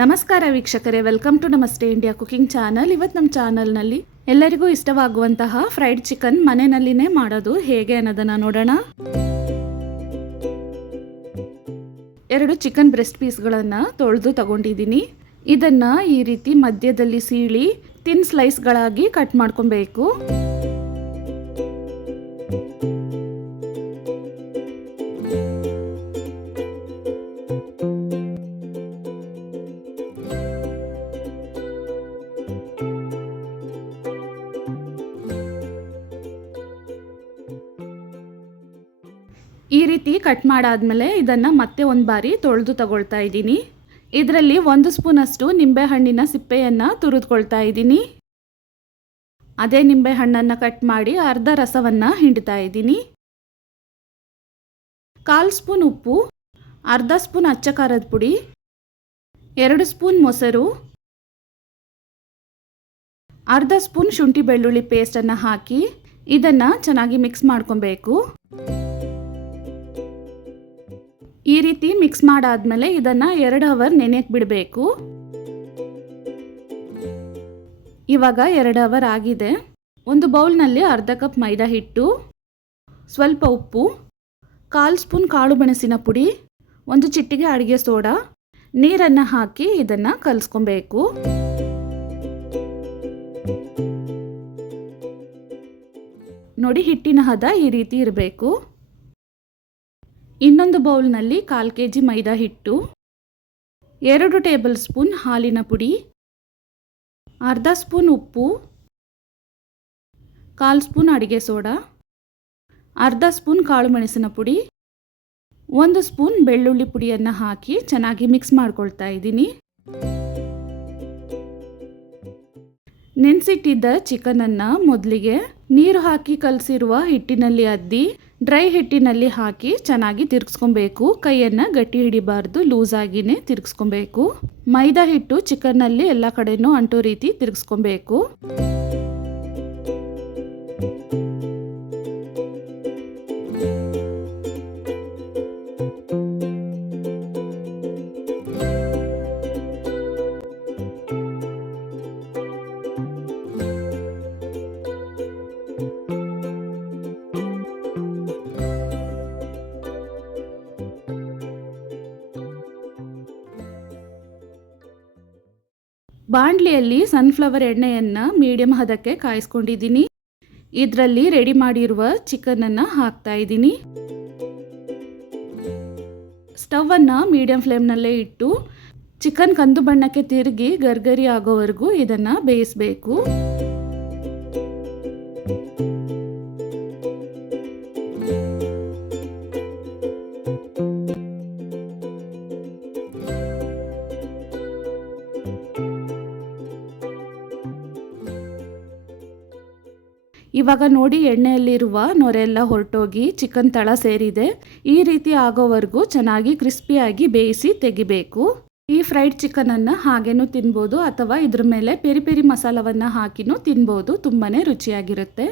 ನಮಸ್ಕಾರ ವೀಕ್ಷಕರೇ, welcome to ನಮಸ್ತೆ ಇಂಡಿಯಾ ಕುಕಿಂಗ್ ಚಾನಲ್. ಇವತ್ತು ನಮ್ಮ ಚಾನಲ್ನಲ್ಲಿ ಎಲ್ಲರಿಗೂ ಇಷ್ಟವಾಗುವಂತಹ ಫ್ರೈಡ್ ಚಿಕನ್ ಮನೆಯಲ್ಲಿನೇ ಮಾಡೋದು ಹೇಗೆ ಅನ್ನೋದನ್ನು ನೋಡೋಣ. 2 ಚಿಕನ್ ಬ್ರೆಸ್ಟ್ ಪೀಸ್ಗಳನ್ನು ತೊಳೆದು ತಗೊಂಡಿದ್ದೀನಿ. ಇದನ್ನು ಈ ರೀತಿ ಮಧ್ಯದಲ್ಲಿ ಸೀಳಿ ತಿನ್ ಸ್ಲೈಸ್ಗಳಾಗಿ ಕಟ್ ಮಾಡ್ಕೊಬೇಕು. ಈ ರೀತಿ ಕಟ್ ಮಾಡಾದ್ಮೇಲೆ ಇದನ್ನು ಮತ್ತೆ ಒಂದು ಬಾರಿ ತೊಳೆದು ತಗೊಳ್ತಾ ಇದ್ದೀನಿ. ಇದರಲ್ಲಿ 1 ಸ್ಪೂನಷ್ಟು ನಿಂಬೆಹಣ್ಣಿನ ಸಿಪ್ಪೆಯನ್ನು ತುರಿದುಕೊಳ್ತಾ ಇದ್ದೀನಿ. ಅದೇ ನಿಂಬೆಹಣ್ಣನ್ನು ಕಟ್ ಮಾಡಿ ಅರ್ಧ ರಸವನ್ನು ಹಿಂಡ್ತಾ ಇದ್ದೀನಿ. 1/4 ಸ್ಪೂನ್ ಉಪ್ಪು, ಅರ್ಧ ಸ್ಪೂನ್ ಅಚ್ಚ ಖಾರದ ಪುಡಿ, 2 ಸ್ಪೂನ್ ಮೊಸರು, ಅರ್ಧ ಸ್ಪೂನ್ ಶುಂಠಿ ಬೆಳ್ಳುಳ್ಳಿ ಪೇಸ್ಟನ್ನು ಹಾಕಿ ಇದನ್ನು ಚೆನ್ನಾಗಿ ಮಿಕ್ಸ್ ಮಾಡ್ಕೊಬೇಕು. ಈ ರೀತಿ ಮಿಕ್ಸ್ ಮಾಡಾದ್ಮೇಲೆ ಇದನ್ನು 2 ಅವರ್ ನೆನೆಯಕ್ಕೆ ಬಿಡಬೇಕು. ಇವಾಗ 2 ಅವರ್ ಆಗಿದೆ. ಒಂದು ಬೌಲ್ನಲ್ಲಿ ಅರ್ಧ ಕಪ್ ಮೈದಾ ಹಿಟ್ಟು, ಸ್ವಲ್ಪ ಉಪ್ಪು, 1/4 ಸ್ಪೂನ್ ಕಾಳು ಮೆಣಸಿನ ಪುಡಿ, 1 ಚಿಟಿಕೆ ಅಡುಗೆ ಸೋಡಾ, ನೀರನ್ನು ಹಾಕಿ ಇದನ್ನು ಕಲಿಸ್ಕೊಬೇಕು. ನೋಡಿ, ಹಿಟ್ಟಿನ ಹದ ಈ ರೀತಿ ಇರಬೇಕು. ಇನ್ನೊಂದು ಬೌಲ್ನಲ್ಲಿ 1/4 kg ಮೈದಾ ಹಿಟ್ಟು, 2 ಟೇಬಲ್ ಸ್ಪೂನ್ ಹಾಲಿನ ಪುಡಿ, ಅರ್ಧ ಸ್ಪೂನ್ ಉಪ್ಪು, 1/4 ಸ್ಪೂನ್ ಅಡುಗೆ ಸೋಡಾ, ಅರ್ಧ ಸ್ಪೂನ್ ಕಾಳು ಮೆಣಸಿನ ಪುಡಿ, 1 ಸ್ಪೂನ್ ಬೆಳ್ಳುಳ್ಳಿ ಪುಡಿಯನ್ನು ಹಾಕಿ ಚೆನ್ನಾಗಿ ಮಿಕ್ಸ್ ಮಾಡ್ಕೊಳ್ತಾ ಇದ್ದೀನಿ. ನೆನೆಸಿಟ್ಟಿದ್ದ ಚಿಕನನ್ನು ಮೊದಲಿಗೆ ನೀರು ಹಾಕಿ ಕಲಸಿರುವ ಹಿಟ್ಟಿನಲ್ಲಿ ಅದ್ದಿ ಡ್ರೈ ಹಿಟ್ಟಿನಲ್ಲಿ ಹಾಕಿ ಚೆನ್ನಾಗಿ ತಿರುಗಿಸ್ಕೊಬೇಕು. ಕೈಯನ್ನು ಗಟ್ಟಿ ಹಿಡಿಬಾರ್ದು, ಲೂಸಾಗಿಯೇ ತಿರುಗಿಸ್ಕೊಬೇಕು. ಮೈದಾ ಹಿಟ್ಟು ಚಿಕನ್ನಲ್ಲಿ ಎಲ್ಲ ಕಡೆನೂ ಅಂಟೋ ರೀತಿ ತಿರುಗಿಸ್ಕೊಬೇಕು. ಬಾಣಲಿಯಲ್ಲಿ ಸನ್ಫ್ಲವರ್ ಎಣ್ಣೆಯನ್ನು ಮೀಡಿಯಂ ಹದಕ್ಕೆ ಕಾಯಿಸ್ಕೊಂಡಿದ್ದೀನಿ. ಇದರಲ್ಲಿ ರೆಡಿ ಮಾಡಿರುವ ಚಿಕನನ್ನು ಹಾಕ್ತಾ ಇದ್ದೀನಿ. ಸ್ಟವನ್ನು ಮೀಡಿಯಂ ಫ್ಲೇಮ್ನಲ್ಲೇ ಇಟ್ಟು ಚಿಕನ್ ಕಂದು ಬಣ್ಣಕ್ಕೆ ತಿರುಗಿ ಗರ್ಗರಿ ಆಗೋವರೆಗೂ ಇದನ್ನು ಬೇಯಿಸಬೇಕು. ಇವಾಗ ನೋಡಿ, ಎಣ್ಣೆಯಲ್ಲಿರುವ ನೊರೆಲ್ಲ ಹೊರಟೋಗಿ ಚಿಕನ್ ತಳ ಸೇರಿದೆ. ಈ ರೀತಿ ಆಗೋವರೆಗೂ ಚೆನ್ನಾಗಿ ಕ್ರಿಸ್ಪಿಯಾಗಿ ಬೇಯಿಸಿ ತೆಗಿಬೇಕು. ಈ ಫ್ರೈಡ್ ಚಿಕನನ್ನು ಹಾಗೇನೂ ತಿನ್ಬೋದು ಅಥವಾ ಇದ್ರ ಮೇಲೆ ಪೆರಿ ಪೆರಿ ಮಸಾಲವನ್ನು ಹಾಕಿನೂ ತಿನ್ಬೋದು. ತುಂಬಾ ರುಚಿಯಾಗಿರುತ್ತೆ.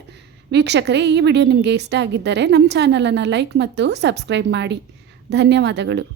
ವೀಕ್ಷಕರೇ, ಈ ವಿಡಿಯೋ ನಿಮಗೆ ಇಷ್ಟ ಆಗಿದ್ದರೆ ನಮ್ಮ ಚಾನಲನ್ನು ಲೈಕ್ ಮತ್ತು ಸಬ್ಸ್ಕ್ರೈಬ್ ಮಾಡಿ. ಧನ್ಯವಾದಗಳು.